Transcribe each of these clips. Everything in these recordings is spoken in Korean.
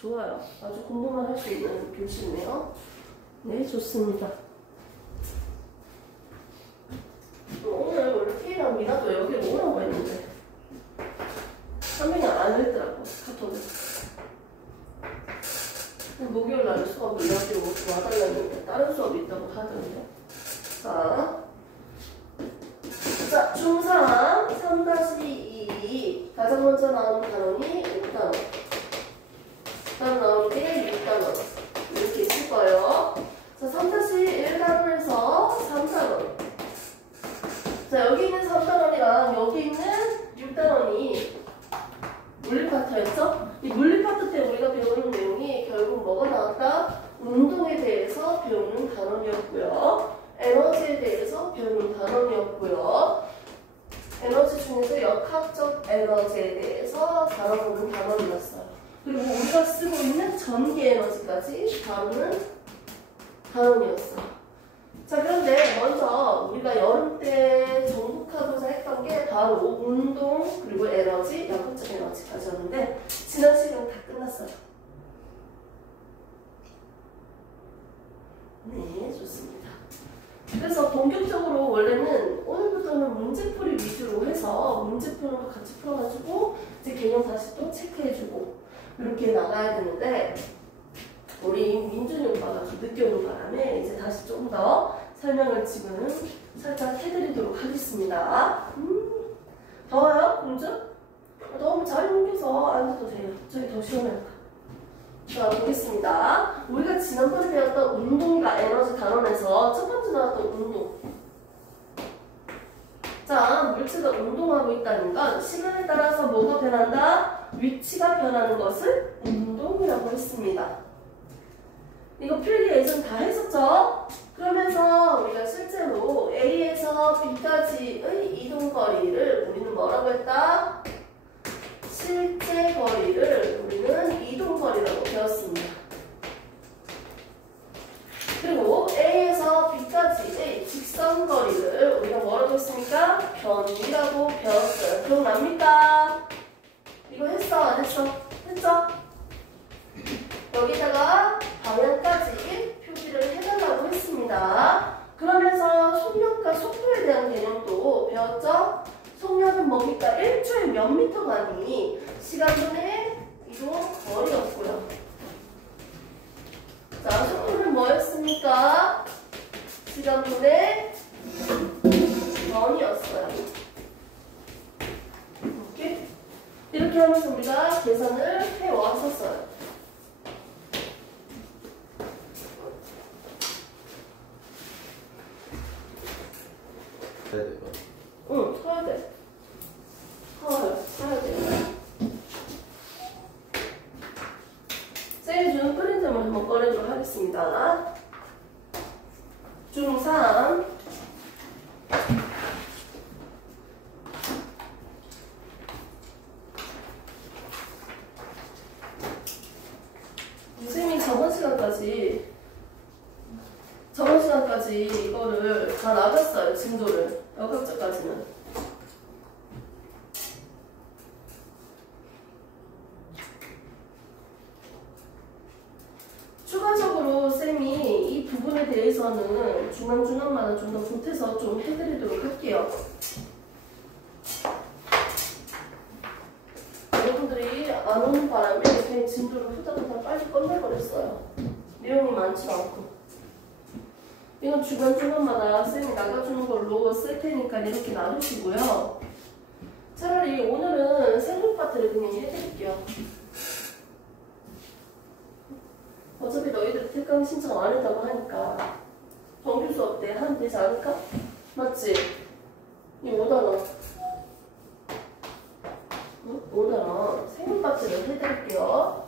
좋아요. 아주 공부만 할 수 있는 교실이네요. 네, 좋습니다. 오늘 원래 K랑 미나도 여기 오라고 했는데 한 명이 안 했더라고, 카톡을. 목요일 날 수업을 여기 와달라는데 다른 수업이 있다고 하던데. 자, 중3 3-2 가장 먼저 나오는 단원이 6단원, 다음 나오는 게 6단원 이렇게 있을 거예요. 자, 3-1단원에서 3단원. 자, 여기 있는 3단원이랑 여기 있는 6단원이 물리 파트였죠? 이 물리 파트 때 우리가 배우는 내용이 결국 뭐가 나왔다? 운동에 대해서 배우는 단원이었고요. 에너지에 대해서 배우는 단원이었고요. 에너지 중에서 역학적 에너지에 대해서 다뤄보는 단원이었어요. 그리고 우리가 쓰고 있는 전기 에너지까지 다루는 단원이었어요. 자, 그런데 먼저 우리가 여름 때 정복하고자 했던 게 바로 운동, 그리고 에너지, 역학적 에너지까지였는데 지난 시간 다 끝났어요. 네, 좋습니다. 그래서 본격적으로 원래는 오늘부터는 문제풀이 위주로 해서 문제 푸는 거 같이 풀어가지고 이제 개념 다시 또 체크해주고 이렇게 나가야 되는데 우리 민준이 오빠가 좀 늦게 오는 바람에 이제 다시 좀 더 설명을 지금 살짝 해드리도록 하겠습니다. 더워요? 공주? 너무 자리 옮겨서 앉아도 돼요. 저기 더 시원하니까. 자, 보겠습니다. 우리가 지난번에 배웠던 운동과 에너지 단원에서 첫 번째 나왔던 운동. 자, 물체가 운동하고 있다는 건 시간에 따라서 뭐가 변한다? 위치가 변하는 것을 운동이라고 했습니다. 이거 필기 예전 다 했었죠? 그러면서 우리가 실제로 A에서 B까지의 이동거리를 우리는 뭐라고 했다? 실제 거리를 우리는 이동거리라고 배웠습니다. 그리고 A에서 B까지의 직선거리를 우리가 뭐라고 했습니까? 변이라고 배웠어요. 기억납니까? 이거 했어? 안 했어? 했죠? 여기다가 방향까지 표기를 해달라고 했습니다. 그러면서 속력과 속도에 대한 개념도 배웠죠? 속력은 뭡니까? 1초에 몇 미터가니 시간분의 이동 거리였고요. 자, 속도는 뭐였습니까? 시간분의 번이었어요. 오케이? 이렇게 하면서 우리가 계산을 해왔었어요. 해야 돼요? 응, 서야 돼. 서야 돼. 쌤이 주는 프린트물 한번 꺼내도록 하겠습니다. 중3 쌤이 저번 시간까지 이거를 다 나갔어요. 진도를 역학적까지는. 추가적으로 쌤이 이 부분에 대해서는 중간중간마다 좀 더 보태서 좀 해드리도록 할게요. 여러분들이 안 오는 바람에 그냥 진도를 후다닥 빨리 끝내버렸어요. 내용이 많지 않고. 이건 중간중간마다 쌤이 나가주는 걸로 쓸 테니까 이렇게 놔두시고요. 차라리 오늘은 생물 파트를 그냥 해드릴게요. 어차피 너희들 특강 신청 안 했다고 하니까 정규 수업 때 하면 되지 않을까? 맞지? 이 5단원. 5단원 생물 파트를 해드릴게요.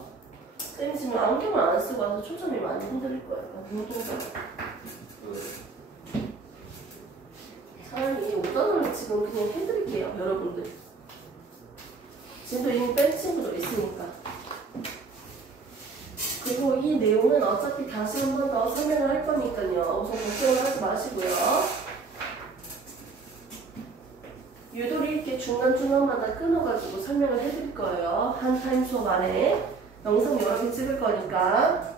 쌤이 지금 안경을 안 쓰고 와서 초점이 많이 흔들릴 거예요. 눈동자. 차라리 5단원을 지금 그냥 해드릴게요. 여러분들. 지금도 이미 뺀 친구도 있으니까. 그리고 이 내용은 어차피 다시 한 번 더 설명을 할 거니까요. 우선 걱정을 하지 마시고요. 유도리 있게 중간중간마다 끊어가지고 설명을 해드릴 거예요. 한 타임 수업 안에. 영상 여러 개 찍을 거니까.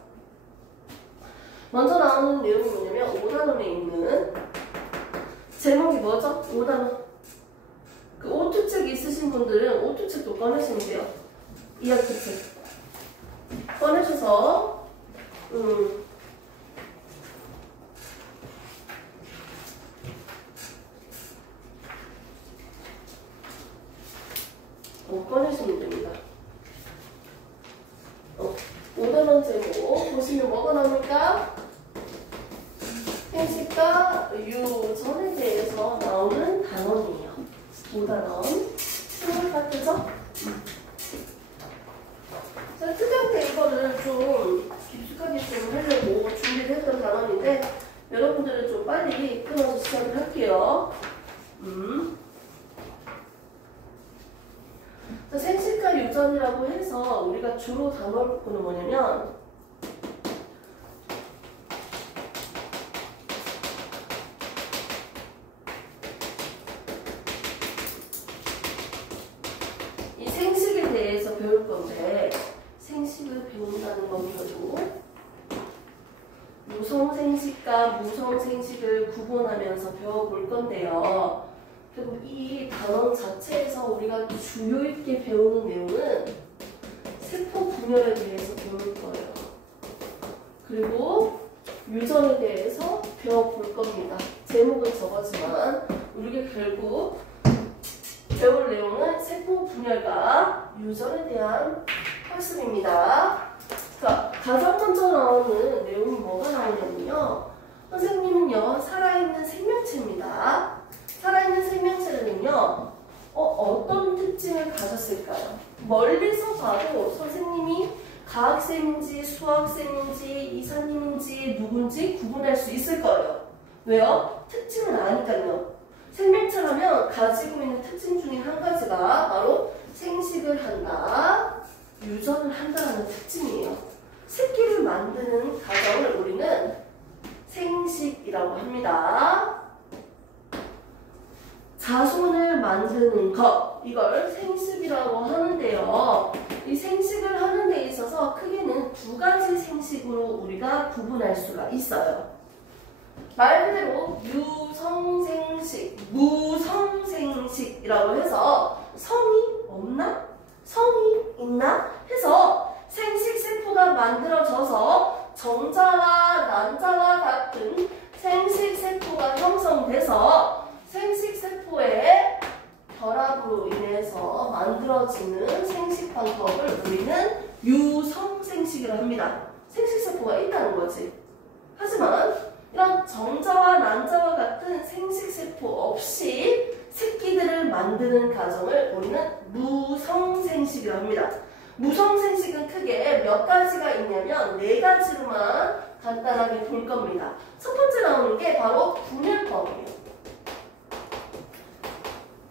먼저 나오는 내용이 뭐냐면 5단원에 있는 제목이 뭐죠? 5단원. 그 오투책 있으신 분들은 오투책도 꺼내시면 돼요. 이야기책 꺼내셔서 꺼내시면 됩니다. 5단원 제목 보시면 뭐가 나옵니까? 생식과 유전에 대해서 나오는 단원이에요. 5단원. 생각 같으죠? 자, 특강 때 이거를 좀 깊숙하게 좀 하려고 준비를 했던 단원인데 여러분들은 좀 빨리 끊어서 시작을 할게요. 자, 생식과 유전이라고 해서 우리가 주로 다룰 거는 뭐냐면 이 생식에 대해서 배울 건데 생식을 배운다는 건 결국 무성생식과 무성생식을 구분하면서 배워볼 건데요. 그리고 이 단원 자체에서 우리가 주요 있게 배우는 내용은 세포 분열에 대해서 배울 거예요. 그리고 유전에 대해서 배워볼 겁니다. 제목은 저거지만 우리가 결국 배울 내용은 세포 분열과 유전에 대한 학습입니다. 자, 가장 먼저 나오는 내용이 뭐가 나오냐면요. 선생님은요, 살아있는 생명체입니다. 살아있는 생명체는요, 어떤 특징을 가졌을까요? 멀리서 봐도 선생님이 과학쌤인지 수학쌤인지 이사님인지 누군지 구분할 수 있을 거예요. 왜요? 특징을 아니까요. 생명체라면 가지고 있는 특징 중에 한 가지가 바로 생식을 한다, 유전을 한다라는 특징이에요. 새끼를 만드는 과정을 우리는 생식이라고 합니다. 자손을 만드는 것, 이걸 생식이라고 하는데요. 이 생식을 하는 데 있어서 크게는 두 가지 생식으로 우리가 구분할 수가 있어요. 말 그대로 유성생식, 무성생식이라고 해서 성이 없나? 성이 있나? 해서 생식세포가 만들어져서 정자와 난자와 같은 생식세포가 형성돼서 생식세포의 결합으로 인해서 만들어지는 생식 방법을 우리는 유성생식이라고 합니다. 생식세포가 있다는 거지. 하지만 이런 정자와 난자와 같은 생식세포 없이 새끼들을 만드는 과정을 우리는 무성생식이라고 합니다. 무성생식은 크게 몇 가지가 있냐면 4가지로만 간단하게 볼 겁니다. 첫 번째 나오는 게 바로 분열법이에요.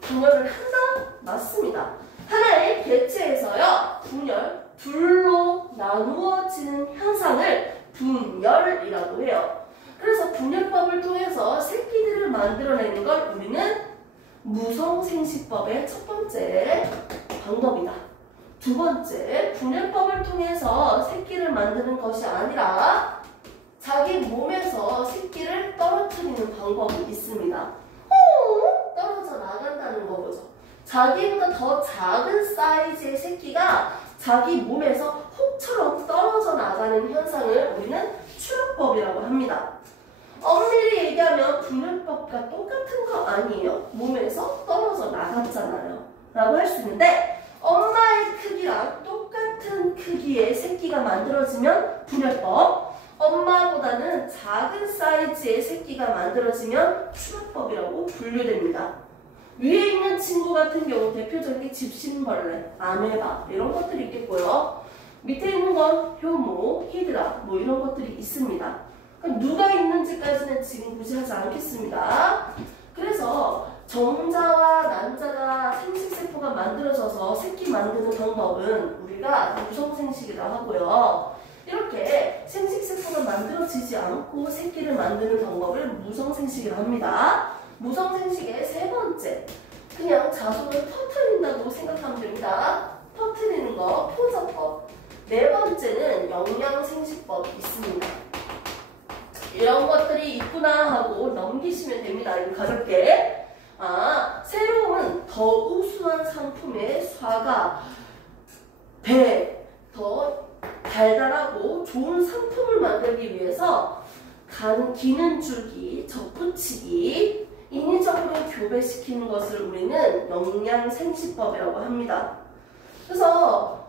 분열을 한다? 맞습니다. 하나의 개체에서요, 분열, 둘로 나누어지는 현상을 분열이라고 해요. 그래서 분열법을 통해서 새끼들을 만들어내는 걸 우리는 무성생식법의 첫 번째 방법이다. 두 번째, 분열법을 통해서 새끼를 만드는 것이 아니라 자기 몸에서 새끼를 떨어뜨리는 방법이 있습니다. 떨어져 나간다는 거죠. 자기보다 더 작은 사이즈의 새끼가 자기 몸에서 혹처럼 떨어져 나가는 현상을 우리는 추락법이라고 합니다. 엄밀히 얘기하면 분열법과 똑같은 거 아니에요? 몸에서 떨어져 나갔잖아요. 라고 할 수 있는데 엄마의 크기랑 똑같은 크기의 새끼가 만들어지면 분열법, 엄마보다는 작은 사이즈의 새끼가 만들어지면 추락법이라고 분류됩니다. 위에 있는 친구 같은 경우 대표적인 게 집신벌레, 아메바 이런 것들이 있겠고요. 밑에 있는 건 효모, 히드라 뭐 이런 것들이 있습니다. 그럼 누가 있는지까지는 지금 굳이 하지 않겠습니다. 그래서 정자와 난자가 생식세포가 만들어져서 새끼 만드는 방법은 우리가 무성생식이라 하고요. 이렇게 생식세포가 만들어지지 않고 새끼를 만드는 방법을 무성생식이라 합니다. 무성생식의 세 번째, 그냥 자손을 터뜨린다고 생각하면 됩니다. 터뜨리는 거, 포자법. 네 번째는 영양생식법이 있습니다. 이런 것들이 있구나 하고 넘기시면 됩니다. 이거 가볍게. 새로운 더 우수한 상품의 쇠가 더 달달하고 좋은 상품을 만들기 위해서 기는줄기, 접붙이기, 인위적으로 교배시키는 것을 우리는 영양생식법이라고 합니다. 그래서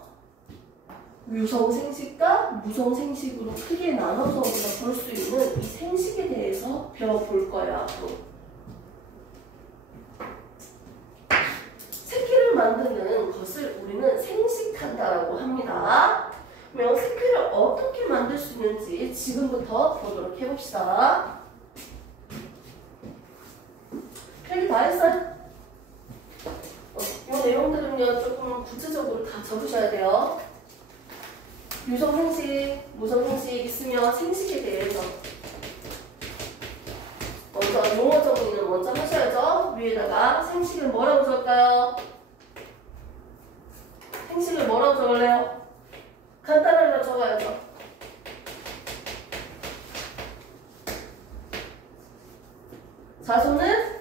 유성생식과 무성생식으로 크게 나눠서 우리가 볼 수 있는 이 생식에 대해서 배워볼 거예요, 앞으로. 새끼를 만드는 것을 우리는 생식한다라고 합니다. 그러면 새끼를 어떻게 만들 수 있는지 지금부터 보도록 해봅시다. 필기 다 했어요? 이 내용들은요, 조금 구체적으로 다 적으셔야 돼요. 유성생식, 무성생식 있으면 생식에 대해서 먼저 용어 정리는 먼저 하셔야죠. 위에다가 생식을 뭐라고 적을까요? 생식을 뭐라고 적을래요? 간단하게 적어야죠. 자손은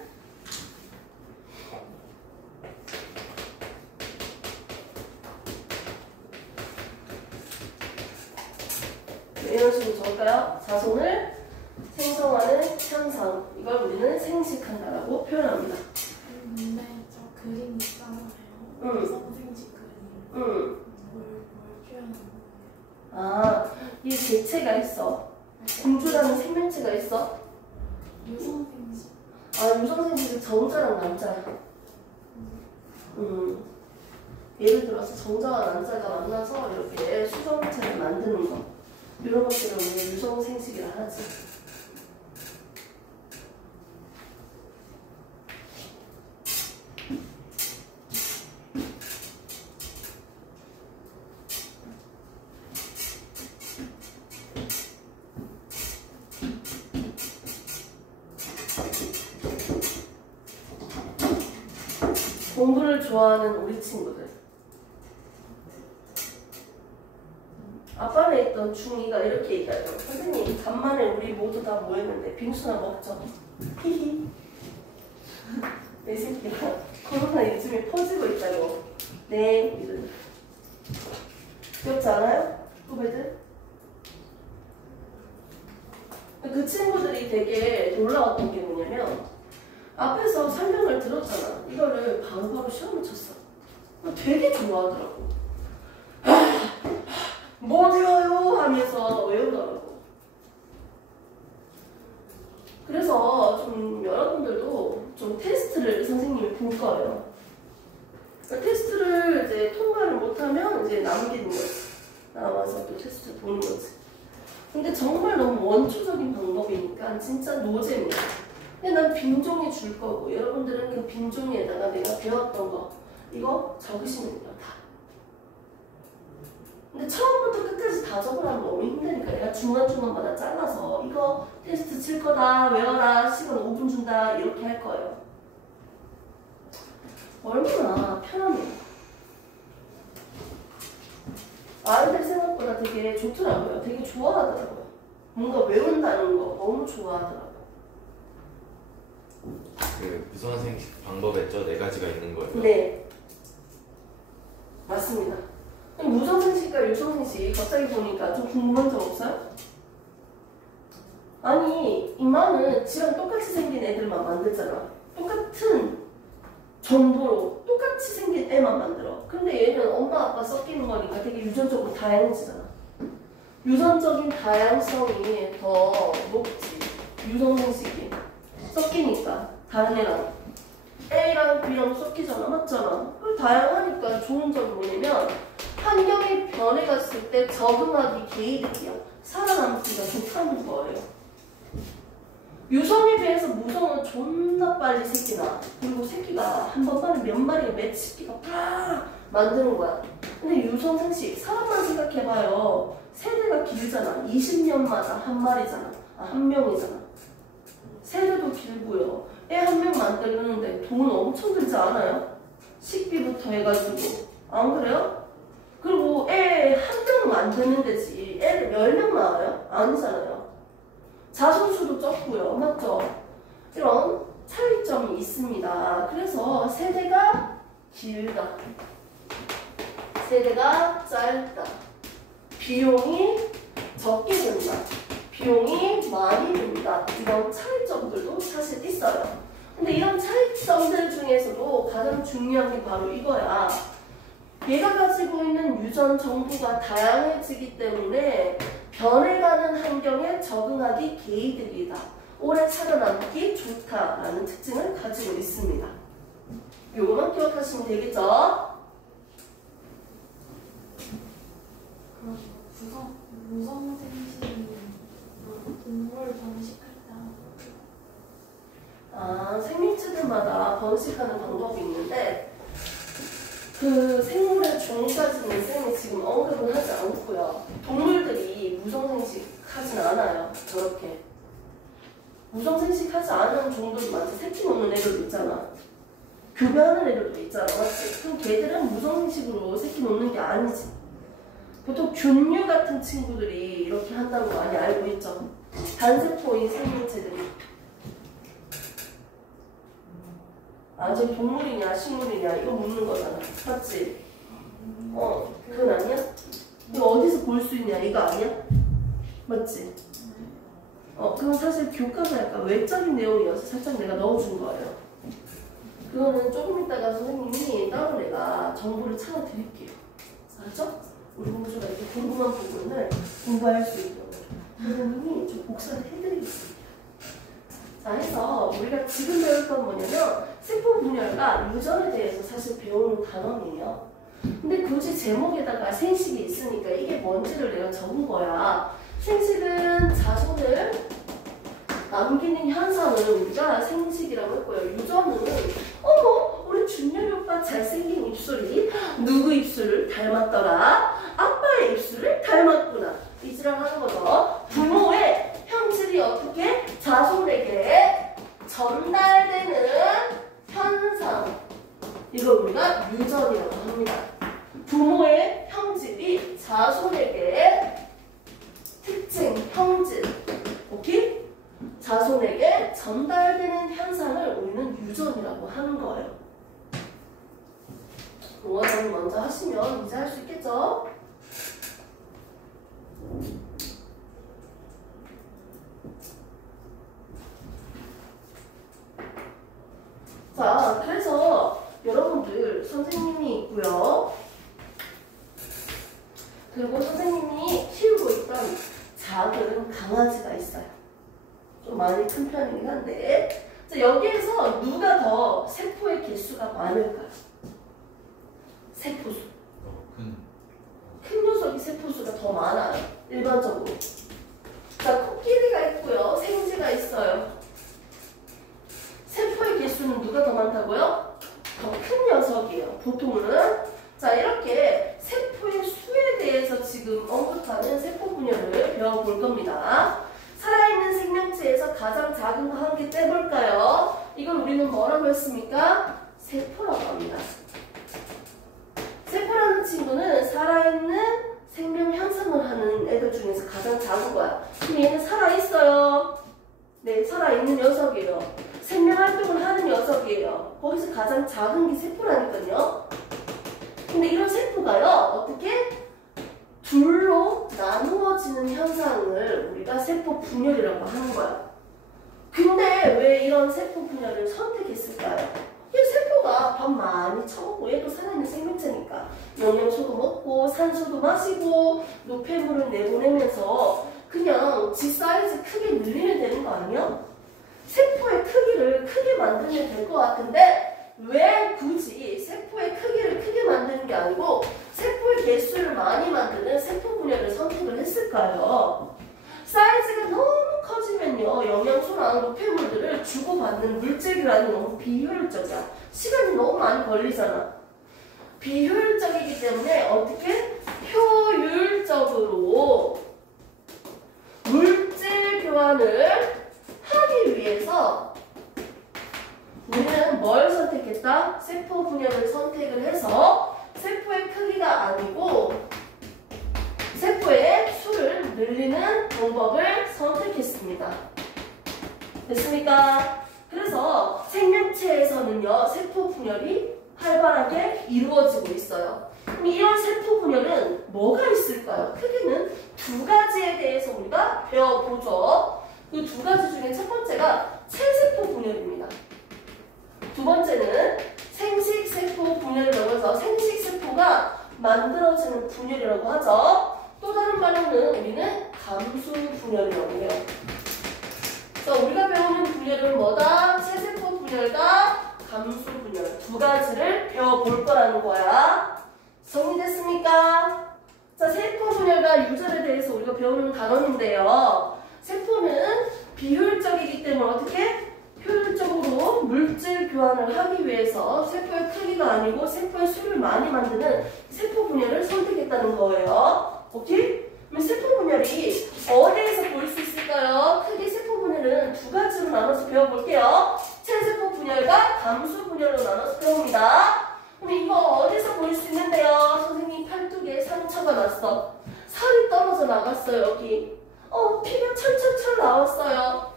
이런 식으로 적을까요? 자손을 생성하는 현상. 이걸 우리는 생식한다라고 표현합니다. 근데 저 그림 있잖아요. 응. 성생식 그림. 뭘 표현하는 거예요? 이 개체가 있어. 공주라는 생명체가 있어. 유성생식. 유성생식은 정자랑 남자야. 예를 들어서 정자와 남자가 만나서 이렇게 수성체를 만드는 거. 이런 것들을 우리가 유성생식이라 하지. 공부를 좋아하는 우리 친구들. 앞반에 있던 중2가 이렇게 얘기하죠. 선생님, 간만에 우리 모두 다 모였는데 빙수나 먹죠. 히히. 내 새끼가 코로나 요즘에 퍼지고 있다고. 네, 이런. 귀엽지 않아요? 후배들? 그 친구들이 되게 놀라웠던 게 뭐냐면 앞에서 설명을 들었잖아. 이거를 바로바로 시험을 쳤어. 되게 좋아하더라고. 뭐 배워요? 하면서 외우더라고. 그래서 좀 여러분들도 좀 테스트를 선생님이 볼 거예요. 테스트를 이제 통과를 못하면 이제 남기는 거지. 나와서 또 테스트 보는 거지. 근데 정말 너무 원초적인 방법이니까 진짜 노잼이야. 근데 난 빈종이 줄 거고 여러분들은 그 빈종에다가 내가 배웠던 거 이거 적으시는 거야 다. 근데 처음부터 끝까지 다 적으라면 너무 힘드니까 내가 중간중간마다 잘라서 이거 테스트 칠 거다 외워라 시간 5분 준다 이렇게 할 거예요. 얼마나 편하네요. 아이들 생각보다 되게 좋더라고요. 되게 좋아하더라고요. 뭔가 외운다는 거 너무 좋아하더라고요. 그 무선생식 방법했죠? 4가지가 있는 거예요. 네. 맞습니다. 무성생식과 유성생식 갑자기 보니까 좀 궁금한 점 없어요? 아니 임마는 지랑 똑같이 생긴 애들만 만들잖아. 똑같은 정보로 똑같이 생긴 애만 만들어. 근데 얘는 엄마 아빠 섞이는 거니까 되게 유전적으로 다양해지잖아. 유전적인 다양성이 더 높지. 유성생식이 섞이니까 다른 애랑 A랑 B랑 섞이잖아. 맞잖아. 그 다양하니까 좋은 점이 뭐냐면 환경이 변해갔을 때 적응하기 개이득이야. 살아남기가 좋다는 거예요. 유성에 비해서 무성은 존나 빨리 새끼나. 그리고 새끼가 한 번만에 몇 마리가 몇 새끼가 팍 만드는 거야. 근데 유성생식 사람만 생각해봐요. 세대가 길잖아. 20년마다 한 마리잖아. 한 명이잖아. 세대도 길고요. 애 한 명 만들는데 돈 엄청 들지 않아요? 식비부터 해가지고. 안 그래요? 그리고 애 한 명 만드는 데지 애를 10명 낳아요? 아니잖아요. 자손수도 적고요. 맞죠? 이런 차이점이 있습니다. 그래서 세대가 길다. 세대가 짧다. 비용이 적게 든다. 비용이 많이 든다. 이런 차이점들도 사실 있어요. 근데 이런 차이점들 중에서도 가장 중요한 게 바로 이거야. 얘가 가지고 있는 유전 정보가 다양해지기 때문에 변해가는 환경에 적응하기 개이득이다. 오래 살아남기 좋다라는 특징을 가지고 있습니다. 요거만 기억하시면 되겠죠? 그럼 무성생식이 동물 번식할 때 생명체들마다 번식하는 방법이 있는데 그 생물의 종까지는 쌤이 지금 언급을 하지 않고요. 동물들이 무성생식하진 않아요. 저렇게. 무성생식하지 않은 종들도 많지. 새끼 놓는 애들도 있잖아. 교배하는 애들도 있잖아. 맞지? 그럼 걔들은 무성생식으로 새끼 놓는 게 아니지. 보통 균류 같은 친구들이 이렇게 한다는 거 많이 알고 있죠. 단세포인 생명체들이. 저 동물이냐 식물이냐 이거 묻는 거잖아. 맞지? 그건 아니야? 이거 어디서 볼 수 있냐 이거 아니야? 맞지? 그건 사실 교과서 약간 외적인 내용이어서 살짝 내가 넣어준 거예요. 그거는 조금 이따가 선생님이 따로 내가 정보를 찾아드릴게요. 알죠? 우리 공주가 이렇게 궁금한 부분을 공부할 수 있도록 선생님이 좀 복사를 해드리겠습니다. 자, 해서 우리가 지금 배울 건 뭐냐면 세포 분열과 유전에 대해서 사실 배우는 단원이에요. 근데 굳이 제목에다가 생식이 있으니까 이게 뭔지를 내가 적은 거야. 생식은 자손을 남기는 현상을 우리가 생식이라고 했고요. 유전은 어머 우리 준열이 오빠 잘생긴 입술이 누구 입술을 닮았더라. 아빠의 입술을 닮았구나. 이지랄 하는 거죠. 부모의 형질이 어떻게 자손에게 전달되는 현상. 이걸 우리가 유전이라고 합니다. 부모의 형질이 자손에게 특징, 형질, 오케이? 자손에게 전달되는 현상을 우리는 유전이라고 하는 거예요. 동화를 먼저 하시면 이제 할 수 있겠죠? 자, 그래서 여러분들 선생님이 있고요. 그리고 선생님이 키우고 있던 작은 강아지가 있어요. 좀 많이 큰 편이긴 한데, 자, 여기에서 누가 더 세포의 개수가 많을까요? 세포수. 큰 녀석이 세포수가 더 많아요. 일반적으로. 자, 코끼리가 있고요. 생쥐가 있어요. 세포의 개수는 누가 더 많다고요? 더 큰 녀석이에요. 보통은. 자, 이렇게 세포의 수에 대해서 지금 언급하는 세포 분열을 배워볼 겁니다. 살아있는 생명체에서 가장 작은 거 한 개 떼볼까요? 이걸 우리는 뭐라고 했습니까? 세포라고 합니다. 세포라는 친구는 살아있는 생명 형성을 하는 애들 중에서 가장 작은 거야. 그럼 얘는 살아있어요. 네, 살아있는 녀석이에요. 생명활동을 하는 녀석이에요. 거기서 가장 작은 게 세포라니까요. 근데 이런 세포가요, 어떻게? 둘로 나누어지는 현상을 우리가 세포 분열이라고 하는 거야. 근데 왜 이런 세포 분열을 선택했을까요? 이 세포가 밥 많이 처먹고 얘도 살아있는 생명체니까 영양소도 먹고 산소도 마시고 노폐물을 내보내면서 그냥 지 사이즈 크게 늘리면 되는 거 아니야? 세포의 크기를 크게 만들면 될 것 같은데 왜 굳이 세포의 크기를 크게 만드는 게 아니고 세포의 개수를 많이 만드는 세포 분열을 선택을 했을까요? 사이즈가 너무 커지면요, 영양소나 노폐물들을 주고받는 물질이라는 너무 비효율적이야. 시간이 너무 많이 걸리잖아. 비효율적이기 때문에 어떻게? 효율적으로 물질 교환을 하기 위해서 우리는 뭘 선택했다? 세포 분열을 선택을 해서 세포의 크기가 아니고 방법을 선택했습니다. 됐습니까? 그래서 생명체에서는요, 세포 분열이 활발하게 이루어지고 있어요. 그럼 이런 세포 분열은 뭐가 있을까요? 크게는 두 가지에 대해서 우리가 배워보죠. 그 두 가지 중에 첫 번째가 체세포 분열입니다. 두 번째는 생식세포 분열을 넘어서 생식세포가 만들어지는 분열이라고 하죠. 또 다른 말로는 우리는 감수 분열이라고 해요. 자, 우리가 배우는 분열은 뭐다? 체세포 분열과 감수 분열 두 가지를 배워볼 거라는 거야. 정리됐습니까? 자, 세포 분열과 유전에 대해서 우리가 배우는 단원인데요. 세포는 비효율적이기 때문에 어떻게? 효율적으로 물질 교환을 하기 위해서 세포의 크기가 아니고 세포의 수를 많이 만드는 세포 분열을 선택했다는 거예요. 오케이? 그럼 세포 분열이 어디에서 볼 수 있을까요? 크게 세포 분열은 두 가지로 나눠서 배워볼게요. 체세포 분열과 감수 분열로 나눠서 배웁니다. 그럼 이거 어디서 볼 수 있는데요? 선생님 팔뚝에 상처가 났어. 살이 떨어져 나갔어요, 여기. 피가 철철철 나왔어요.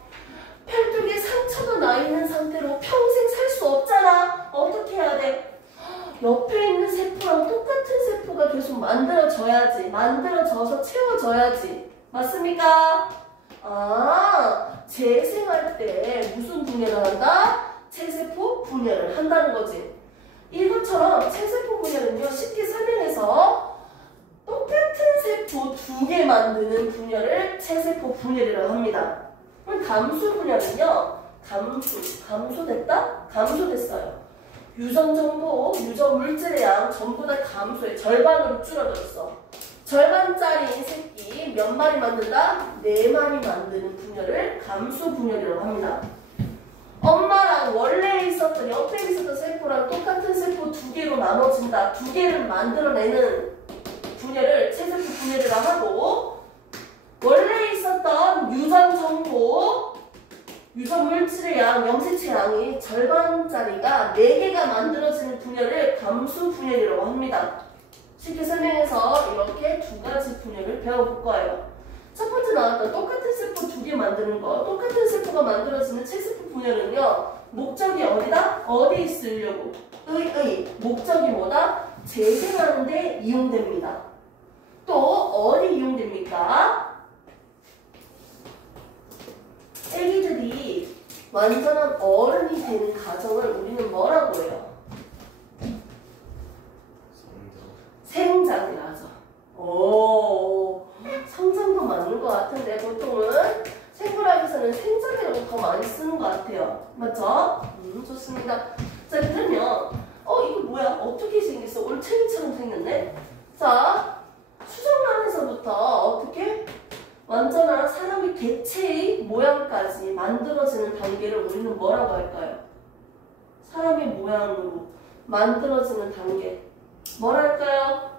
팔뚝에 상처가 나 있는 상태로 평생 살 수 없잖아. 어떻게 해야 돼? 옆에 있는 세포랑 똑같은 세포가 계속 만들어져야지. 만들어져서 채워져야지. 맞습니까? 재생할 때 무슨 분열을 한다? 체세포 분열을 한다는 거지. 이것처럼 체세포 분열은요, 쉽게 설명해서 똑같은 세포 두 개 만드는 분열을 체세포 분열이라고 합니다. 그럼 감수 분열은요, 감소됐다? 감소됐어요. 유전 정보, 유전 물질의 양 전부 다 감소해. 절반으로 줄어들었어. 절반짜리 새끼 몇 마리 만든다? 4마리 만드는 분열을 감수 분열이라고 합니다. 엄마랑 원래 있었던, 옆에 있었던 세포랑 똑같은 세포 두 개로 나눠진다. 두 개를 만들어내는 분열을 체세포 분열이라고 하고, 원래 있었던 유전 정보, 유전 물질의 양, 염색체 양이 절반짜리가 4개가 만들어지는 분열을 감수 분열이라고 합니다. 쉽게 설명해서 이렇게 두 가지 분열을 배워볼 거예요. 첫 번째 나왔던 똑같은 세포 두 개 만드는 거, 똑같은 세포가 만들어지는 체세포 분열은요, 목적이 어디다? 어디에 쓰려고? 목적이 뭐다? 재생하는 데 이용됩니다. 또 어디 이용됩니까? 애기들이 완전한 어른이 되는 과정을 우리는 뭐라고 해요? 생장이라죠. 성장도 맞는 것 같은데 보통은 생물학에서는 생장이라고 더 많이 쓰는 것 같아요. 맞죠? 좋습니다. 자, 그러면 이거 뭐야? 어떻게 생겼어? 올챙이처럼 생겼네? 자, 수정란에서부터 어떻게? 완전한 사람의 개체의 모양까지 만들어지는 단계를 우리는 뭐라고 할까요? 사람의 모양으로 만들어지는 단계. 뭐랄까요?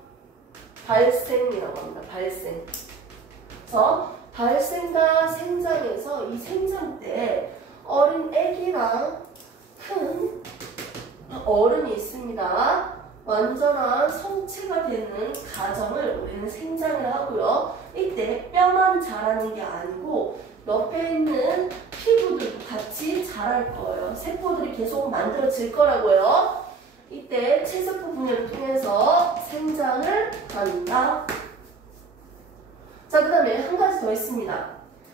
발생이라고 합니다. 발생. 그래서 발생과 생장에서 이 생장 때 어린 애기랑 큰 어른이 있습니다. 완전한 성체가 되는 과정을 우리는 생장을 하고요. 이때 뼈만 자라는 게 아니고 옆에 있는 피부들도 같이 자랄 거예요. 세포들이 계속 만들어질 거라고요. 이때 체세포 분열을 통해서 생장을 한다. 자, 그 다음에 한 가지 더 있습니다.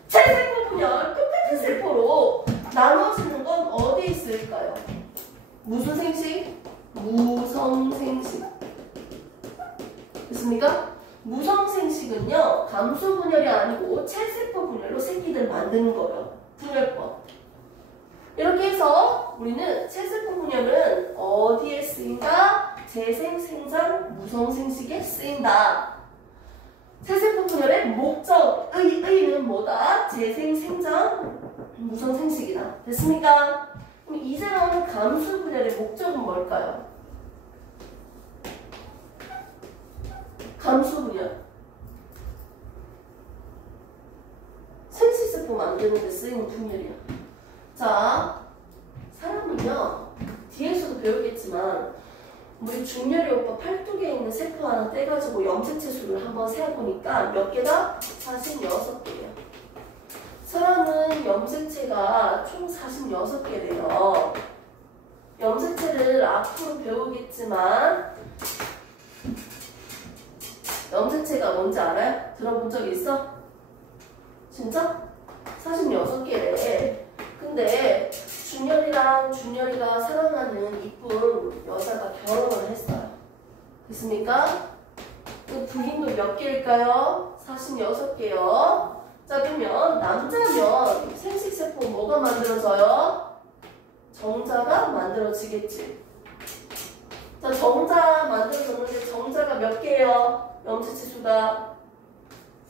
체세포 분열, 똑같은 세포로 나눠지는 건 어디에 있을까요? 무슨 생식? 무성생식. 됐습니까? 무성생식은요, 감수 분열이 아니고 체세포 분열로 새끼들 만드는 거예요. 분열법. 이렇게 해서 우리는 체세포 분열은 어디에 쓰인다? 재생, 생장, 무성생식에 쓰인다. 체세포 분열의 목적의는 뭐다? 재생, 생장, 무성생식이다. 됐습니까? 그럼 이제 나오는 감수 분열의 목적은 뭘까요? 감수 분열. 생식세포 만드는 데 쓰이는 분열이야. 자, 사람은요, 뒤에서도 배우겠지만, 우리 중렬이 오빠 팔뚝에 있는 세포 하나 떼가지고 염색체 수를 한번 세어보니까 몇 개다? 46개예요. 총 46개래요. 염색체를 앞으로 배우겠지만 염색체가 뭔지 알아요? 들어본 적 있어? 진짜? 46개래. 근데 준열이가 사랑하는 이쁜 여자가 결혼을 했어요. 됐습니까? 그 부인도 몇 개일까요? 46개요. 자, 그러면 남자면 생식세포 뭐가 만들어져요? 정자가 만들어지겠지. 자, 정자 만들어졌는데 정자가 몇 개예요? 염색체 수가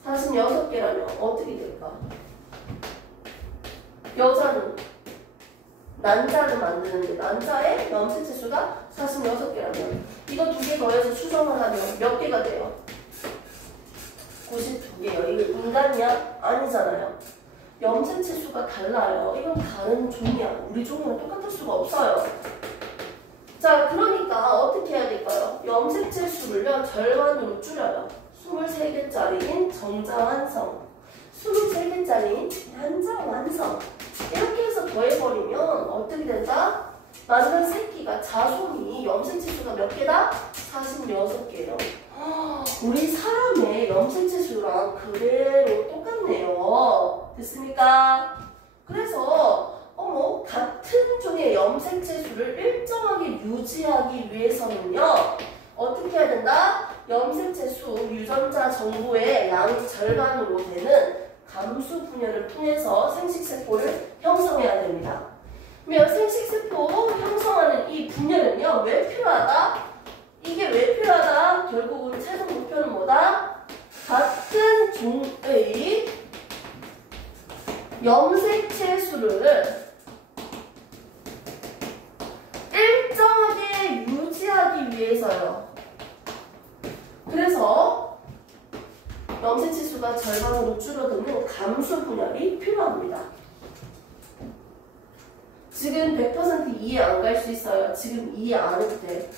46개라면 어떻게 될까? 여자는 난자를 만드는데 난자의 염색체 수가 46개라면 이거 두 개 더해서 추정을 하면 몇 개가 돼요? 92개요. 이거 인간이야? 아니잖아요. 염색체 수가 달라요. 이건 다른 종이야. 우리 종이랑 똑같을 수가 없어요. 자, 그러니까 어떻게 해야 될까요? 염색체 수를요 절반으로 줄여요. 23개짜리인 정자 완성, 23개짜리인 난자 완성. 이렇게 해서 더해버리면 어떻게 된다? 만든 새끼가 자손이 염색체 수가 몇 개다? 46개예요. 우리 사람의 염색체 수랑 그대로 똑같네요. 됐습니까? 그래서 같은 종의 염색체 수를 일정하게 유지하기 위해서는요 어떻게 해야 된다? 염색체 수 유전자 정보의 양의 절반으로 되는 감수 분열을 통해서 생식세포를 형성해야 됩니다. 그러면 생식세포 형성하는 이 분열은요 왜 필요하다? 이게 왜 필요하다? 결국은 최종 목표는 뭐다? 같은 종의 염색체 수를 일정하게 유지하기 위해서요. 그래서 염색체 수가 절반으로 줄어드는 감수 분열이 필요합니다. 지금 100% 이해 안 갈 수 있어요. 지금 이해 안 해도 돼.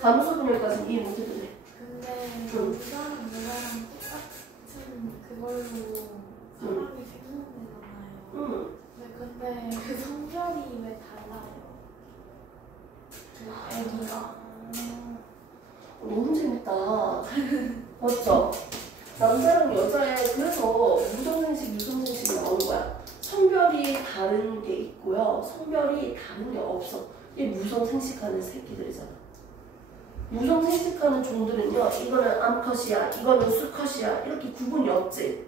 감수 분열까지 이해 못 해도 돼. 근데 유전은 누나랑 똑같은 그걸로 사람이 생성되잖아요. 근데 그 성별이 왜 달라요? 그 애기가. 너무 재밌다. 맞죠? 남자랑 여자의 그래서 무성생식, 유성생식이 나오는 거야. 성별이 다른 게 있고요. 성별이 다른 게 없어. 이게 무성생식하는 새끼들이잖아. 무성생식하는 종들은요. 이거는 암컷이야, 이거는 수컷이야. 이렇게 구분이 없지.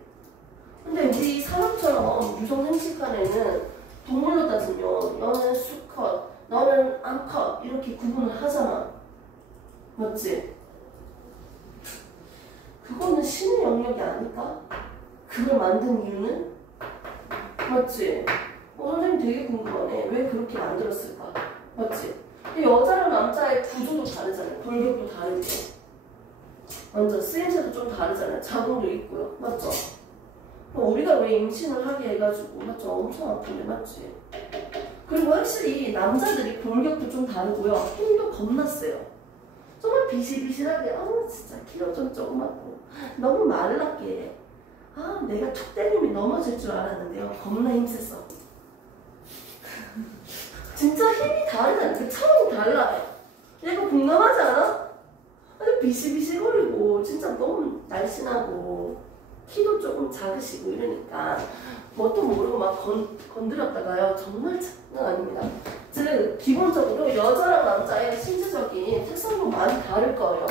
근데 우리 사람처럼 무성생식한 애는 동물로 따지면 너는 수컷, 너는 암컷 이렇게 구분을 하잖아. 맞지? 그거는 신의 영역이 아닐까? 그걸 만든 이유는? 맞지? 선생님 되게 궁금하네. 왜 그렇게 만들었을까? 맞지? 근데 여자랑 남자의 구조도 다르잖아요. 골격도 다르지. 완전 쓰임새도 좀 다르잖아요. 자궁도 있고요. 맞죠? 우리가 왜 임신을 하게 해가지고 맞죠? 엄청 아픈데 맞지? 그리고 확실히 남자들이 골격도 좀 다르고요. 힘도 겁나 세요. 정말 비실비실하게 진짜 키도 좀 조그맣고 너무 말랐게 내가 툭 때리면 넘어질 줄 알았는데요. 겁나 힘셌어. 진짜 힘이 다르잖아. 그 차원이 달라요. 이거 공감하지 않아? 아주 비실비실거리고 진짜 너무 날씬하고 키도 조금 작으시고 이러니까 뭣도 모르고 막 건드렸다가요. 정말 장난 아닙니다. 즉 기본적으로 여자랑 남자의 신체적인 특성도 많이 다를 거예요.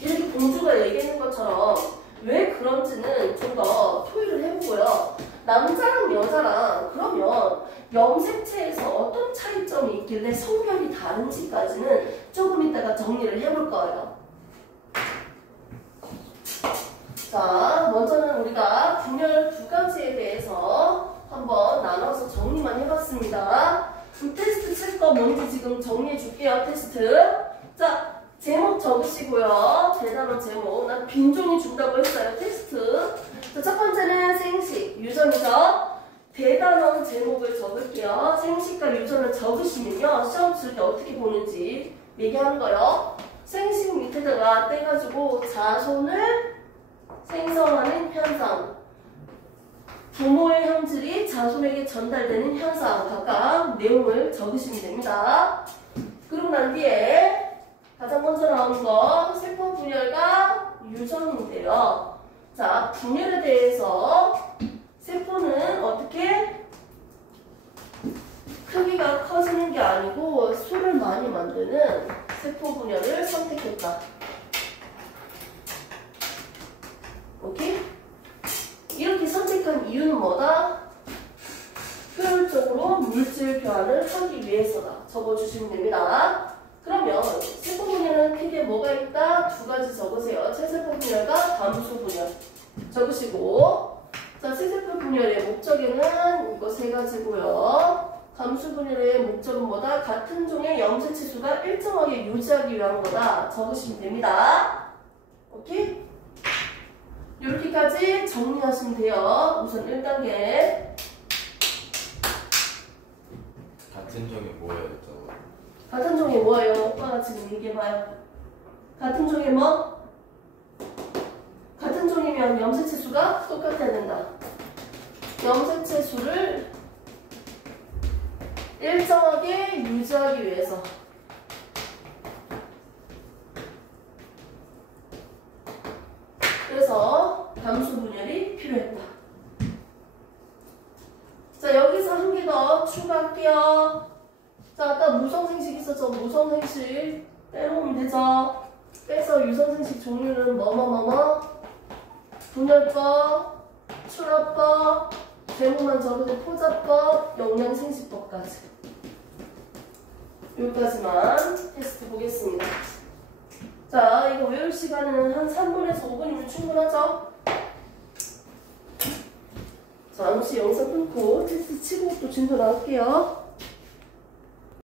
이렇게 공주가 얘기하는 것처럼 왜 그런지는 좀 더 토의를 해보고요. 남자랑 여자랑 그러면 염색체에서 어떤 차이점이 있길래 성별이 다른지까지는 조금 이따가 정리를 해볼 거예요. 자, 먼저는 우리가 분열 두 가지에 대해서 한번 나눠서 정리만 해봤습니다. 테스트 칠 거 뭔지 지금 정리해 줄게요. 테스트. 자, 제목 적으시고요. 대단원 제목. 난 빈종이 준다고 했어요. 테스트. 자, 첫 번째는 생식, 유전이죠. 대단원 제목을 적을게요. 생식과 유전을 적으시면요. 시험 칠 때 어떻게 보는지 얘기하는 거예요. 생식 밑에다가 떼가지고 자손을 생성하는 현상. 부모의 형질이 자손에게 전달되는 현상 각각 내용을 적으시면 됩니다. 그러고 난 뒤에 가장 먼저 나오는 거 세포 분열과 유전인데요. 자, 분열에 대해서 세포는 어떻게 크기가 커지는 게 아니고 수를 많이 만드는 세포 분열을 선택했다. 오케이? 이렇게 선택한 이유는 뭐다? 효율적으로 물질 교환을 하기 위해서다. 적어주시면 됩니다. 그러면 세포 분열은 크게 뭐가 있다? 두 가지 적으세요. 체세포 분열과 감수 분열. 적으시고, 자, 체세포 분열의 목적에는 이거 세 가지고요. 감수 분열의 목적은 뭐다? 같은 종의 염색 치수가 일정하게 유지하기 위한 거다. 적으시면 됩니다. 오케이? 이렇게까지 정리하시면 돼요. 우선 1단계. 같은 종이 뭐예요, 저거? 같은 종이 뭐예요? 오빠가 지금 얘기해봐요. 같은 종이 뭐? 같은 종이면 염색체 수가 똑같아야 된다. 염색체 수를 일정하게 유지하기 위해서. 그래서 감수 분열이 필요했다. 자, 여기서 한 개 더 추가할게요. 자, 아까 무성생식 있었죠? 무성생식 빼놓으면 되죠? 빼서 유성생식 종류는 뭐뭐뭐뭐 분열법, 출합법, 제목만 적으세요. 포자법, 영양생식법까지. 여기까지만 테스트 보겠습니다. 자, 이거 외울 시간은 한 3분에서 5분이면 충분하죠? 잠시 영상 끊고 테스트 치고 또 진도 나올게요.